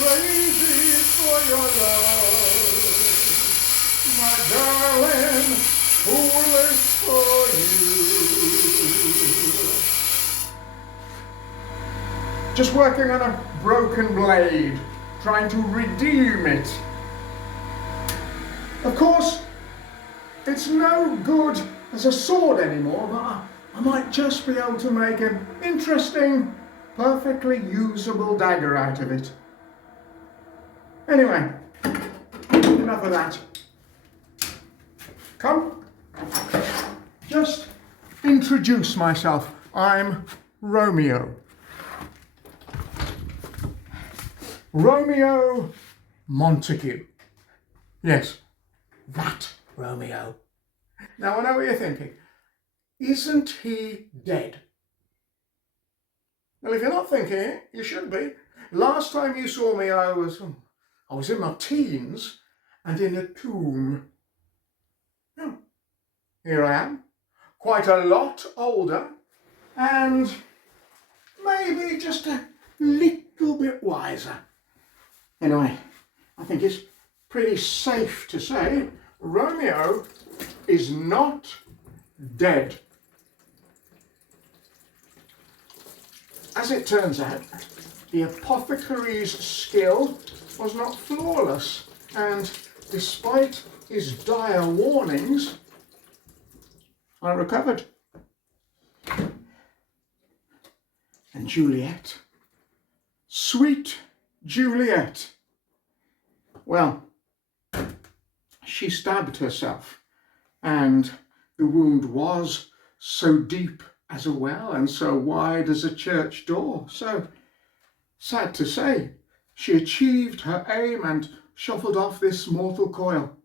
crazy for your love, my darling, foolish for you. Just working on a broken blade, trying to redeem it. Of course, it's no good as a sword anymore, but I might just be able to make an interesting, perfectly usable dagger out of it. Anyway, enough of that. Come, just introduce myself. I'm Romeo. Romeo Montague. Yes, that Romeo. Now I know what you're thinking. Isn't he dead? Well, if you're not thinking it, you should be. Last time you saw me, I was in my teens and in a tomb. Oh, here I am, quite a lot older and maybe just a little bit wiser. Anyway, I think it's pretty safe to say Romeo is not dead. As it turns out, the apothecary's skill was not flawless, and despite his dire warnings, I recovered. And Juliet, sweet Juliet, well, she stabbed herself, and the wound was so deep as a well and so wide as a church door. So, sad to say, she achieved her aim and shuffled off this mortal coil.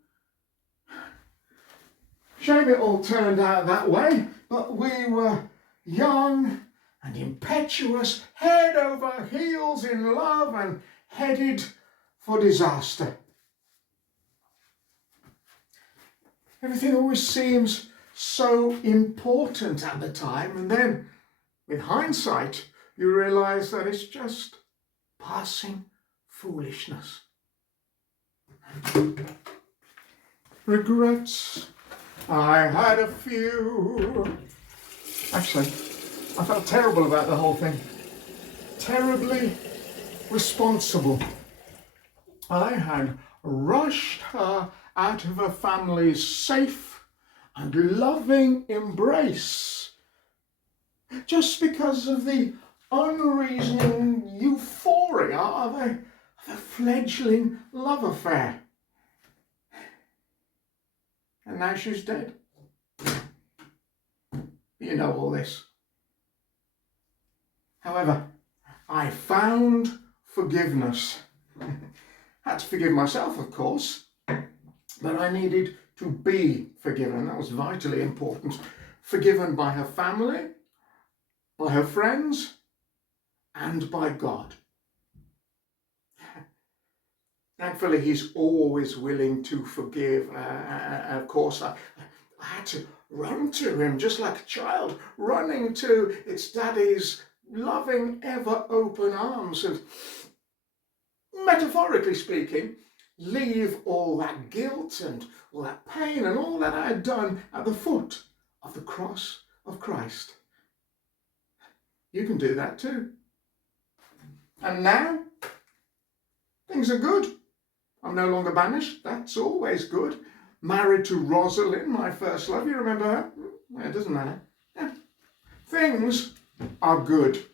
Shame it all turned out that way, but we were young and impetuous, head over heels in love and headed for disaster. Everything always seems so important at the time, and then, with hindsight, you realise that it's just passing foolishness. Regrets, I had a few. Actually, I felt terrible about the whole thing. Terribly responsible. I had rushed her out of her family's safe and loving embrace just because of the unreasoning euphoria of a fledgling love affair. And now she's dead. You know all this. However, I found forgiveness. Had to forgive myself, of course, but I needed to be forgiven. That was vitally important. Forgiven by her family, by her friends, and by God. Thankfully, he's always willing to forgive. Of course, I had to run to him just like a child, running to its daddy's loving, ever open arms, and metaphorically speaking, leave all that guilt and all that pain and all that I had done at the foot of the cross of Christ. You can do that too. And now, things are good. I'm no longer banished. That's always good. Married to Rosalind, my first love. You remember her? It doesn't matter. Yeah. Things are good.